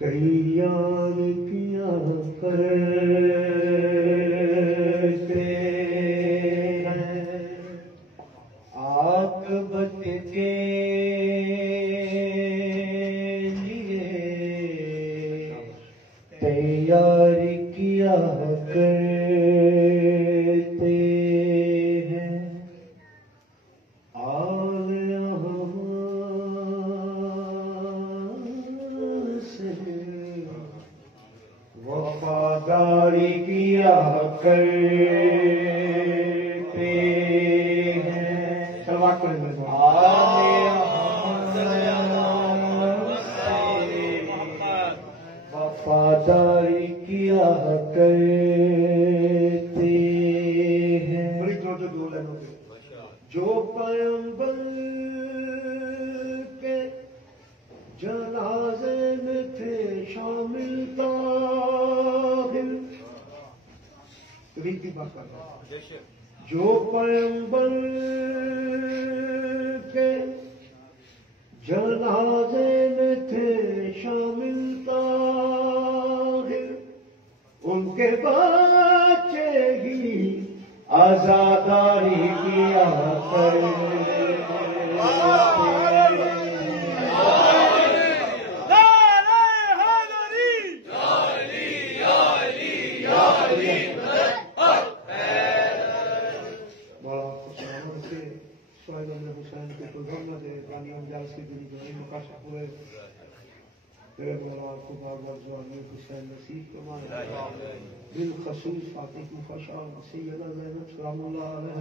تیار کیا کرتے ہیں عاقبت کے لیے تیار کیا کرتے ہیں آل وفاداری کیا کرتے ہیں سلوات پڑھیں گے وفاداری کیا کرتے ہیں بڑی طور سے دو لینوں پہ جو پیغمبر کے جنازے میں تھے شامل طاہر کی بات کر رہا ہے جو پیغمبر کے جنازے میں تھے شامل طاہر ان کے بچے ہی آزاداری کیا کرتے حسین کے پروگرام دے پانی امجاز کی دلی دنیا مکاشف ہوئے میرے مولا آپ کو بار بار جوانی حسین نصیب فرمائے بالخصوص فاطمہ فشار سیدہ زینب سلام اللہ علیہ